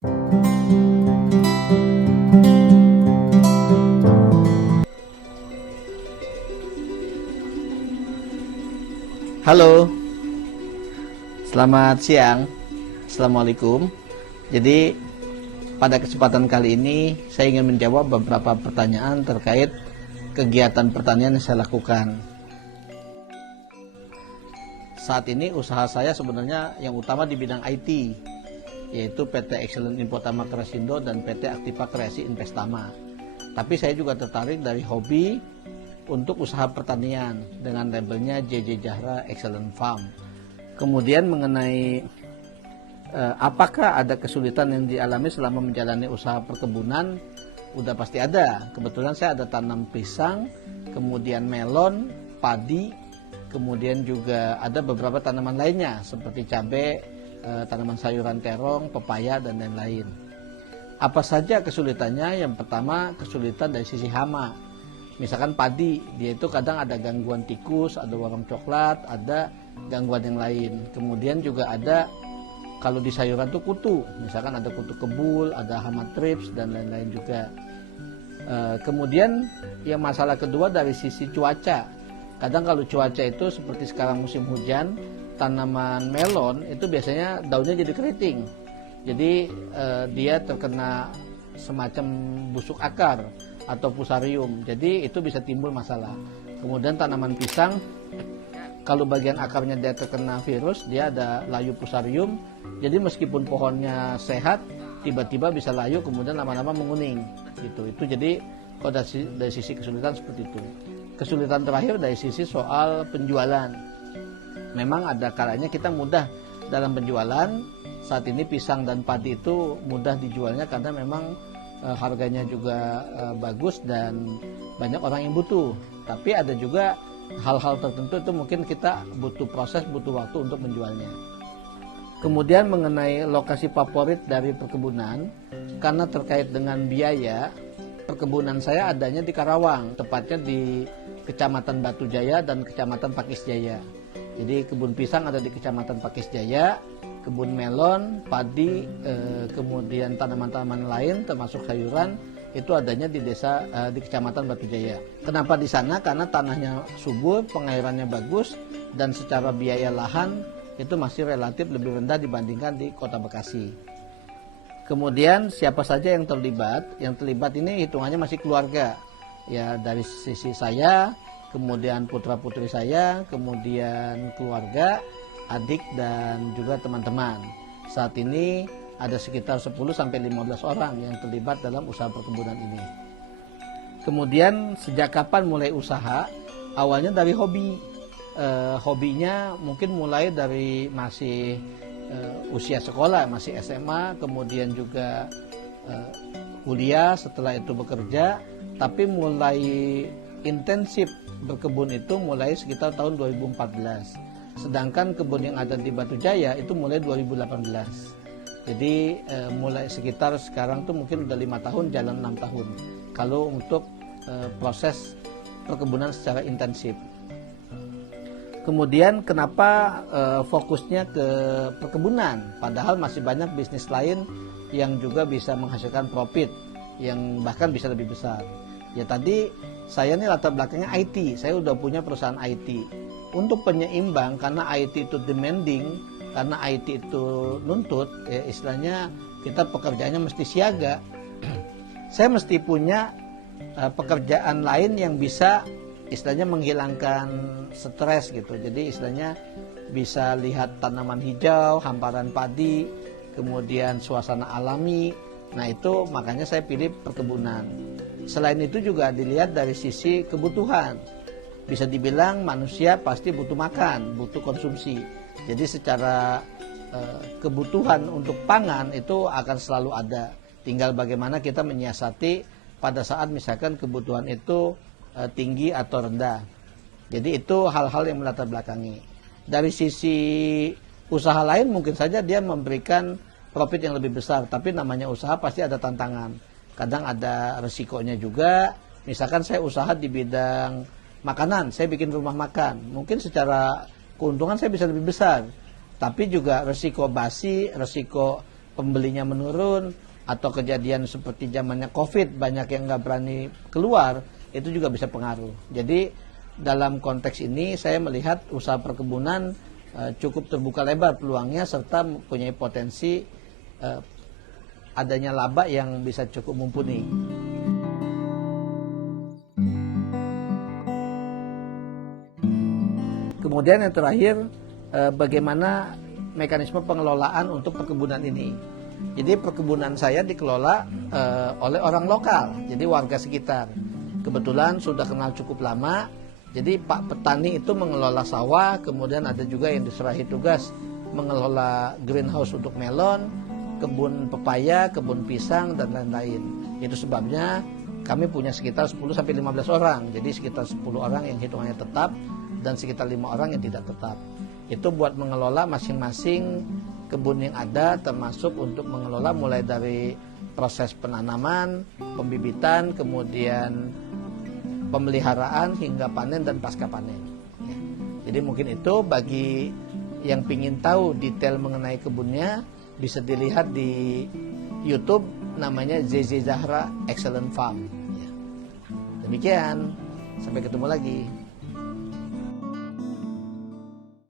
Halo, selamat siang. Assalamualaikum. Jadi pada kesempatan kali ini saya ingin menjawab beberapa pertanyaan terkait kegiatan pertanian yang saya lakukan. Saat ini usaha saya sebenarnya yang utama di bidang IT, yaitu PT Excellent Infotama Kresindo dan PT Aktiva Kreasi Investama. Tapi saya juga tertarik dari hobi untuk usaha pertanian dengan labelnya JJ Jahra Excellent Farm. Kemudian mengenai apakah ada kesulitan yang dialami selama menjalani usaha perkebunan, udah pasti ada. Kebetulan saya ada tanam pisang, kemudian melon, padi, kemudian juga ada beberapa tanaman lainnya seperti cabai, tanaman sayuran terong, pepaya, dan lain-lain. Apa saja kesulitannya? Yang pertama, kesulitan dari sisi hama. Misalkan padi, dia itu kadang ada gangguan tikus, ada warung coklat, ada gangguan yang lain. Kemudian juga ada, kalau di sayuran itu kutu, misalkan ada kutu kebul, ada hama thrips, dan lain-lain juga. Kemudian yang masalah kedua dari sisi cuaca. Kadang kalau cuaca itu seperti sekarang musim hujan, tanaman melon itu biasanya daunnya jadi keriting. Jadi dia terkena semacam busuk akar atau fusarium, jadi itu bisa timbul masalah. Kemudian tanaman pisang, kalau bagian akarnya dia terkena virus, dia ada layu fusarium, jadi meskipun pohonnya sehat, tiba-tiba bisa layu, kemudian lama-lama menguning gitu. Itu jadi kalau dari sisi kesulitan seperti itu. Kesulitan terakhir dari sisi soal penjualan. Memang ada kalanya kita mudah dalam penjualan. Saat ini pisang dan padi itu mudah dijualnya karena memang harganya juga bagus dan banyak orang yang butuh. Tapi ada juga hal-hal tertentu itu mungkin kita butuh proses, butuh waktu untuk menjualnya. Kemudian mengenai lokasi favorit dari perkebunan, karena terkait dengan biaya, perkebunan saya adanya di Karawang, tepatnya di Kecamatan Batu Jaya dan Kecamatan Pakis Jaya. Jadi kebun pisang ada di Kecamatan Pakis Jaya, kebun melon, padi, kemudian tanaman-tanaman lain termasuk sayuran itu adanya di desa di Kecamatan Batu Jaya. Kenapa di sana? Karena tanahnya subur, pengairannya bagus, dan secara biaya lahan itu masih relatif lebih rendah dibandingkan di Kota Bekasi. Kemudian siapa saja yang terlibat? Yang terlibat ini hitungannya masih keluarga. Ya dari sisi saya, kemudian putra-putri saya, kemudian keluarga, adik, dan juga teman-teman. Saat ini ada sekitar 10-15 orang yang terlibat dalam usaha perkebunan ini. Kemudian sejak kapan mulai usaha? Awalnya dari hobi. Hobinya mungkin mulai dari masih usia sekolah, masih SMA, kemudian juga kuliah, setelah itu bekerja, tapi mulai intensif berkebun itu mulai sekitar tahun 2014. Sedangkan kebun yang ada di Batu Jaya itu mulai 2018. Jadi mulai sekitar sekarang tuh mungkin udah 5 tahun, jalan 6 tahun. Kalau untuk proses perkebunan secara intensif. Kemudian kenapa fokusnya ke perkebunan? Padahal masih banyak bisnis lain yang juga bisa menghasilkan profit, yang bahkan bisa lebih besar. Ya tadi saya ini latar belakangnya IT, saya udah punya perusahaan IT. Untuk penyeimbang, karena IT itu demanding, karena IT itu nuntut, ya istilahnya kita pekerjaannya mesti siaga. Saya mesti punya pekerjaan lain yang bisa istilahnya menghilangkan stres gitu. Jadi istilahnya bisa lihat tanaman hijau, hamparan padi, kemudian suasana alami. Nah itu makanya saya pilih perkebunan. Selain itu juga dilihat dari sisi kebutuhan. Bisa dibilang manusia pasti butuh makan, butuh konsumsi. Jadi secara kebutuhan untuk pangan itu akan selalu ada. Tinggal bagaimana kita menyiasati pada saat misalkan kebutuhan itu tinggi atau rendah. Jadi itu hal-hal yang melatar belakangi. Dari sisi usaha lain mungkin saja dia memberikan profit yang lebih besar, tapi namanya usaha pasti ada tantangan. Kadang ada resikonya juga. Misalkan saya usaha di bidang makanan, saya bikin rumah makan. Mungkin secara keuntungan saya bisa lebih besar, tapi juga resiko basi, resiko pembelinya menurun, atau kejadian seperti zamannya COVID, banyak yang nggak berani keluar, itu juga bisa pengaruh. Jadi dalam konteks ini saya melihat usaha perkebunan cukup terbuka lebar peluangnya, serta mempunyai potensi adanya laba yang bisa cukup mumpuni. Kemudian yang terakhir, bagaimana mekanisme pengelolaan untuk perkebunan ini. Jadi perkebunan saya dikelola oleh orang lokal, jadi warga sekitar. Kebetulan sudah kenal cukup lama, jadi Pak Petani itu mengelola sawah, kemudian ada juga yang diserahi tugas mengelola greenhouse untuk melon, kebun pepaya, kebun pisang, dan lain-lain. Itu sebabnya kami punya sekitar 10-15 orang, jadi sekitar 10 orang yang hitungannya tetap, dan sekitar 5 orang yang tidak tetap. Itu buat mengelola masing-masing kebun yang ada, termasuk untuk mengelola mulai dari proses penanaman, pembibitan, kemudian pemeliharaan hingga panen dan pasca panen. Ya. Jadi mungkin itu bagi yang ingin tahu detail mengenai kebunnya, bisa dilihat di YouTube, namanya ZZ Zahra Excellent Farm. Ya. Demikian, sampai ketemu lagi.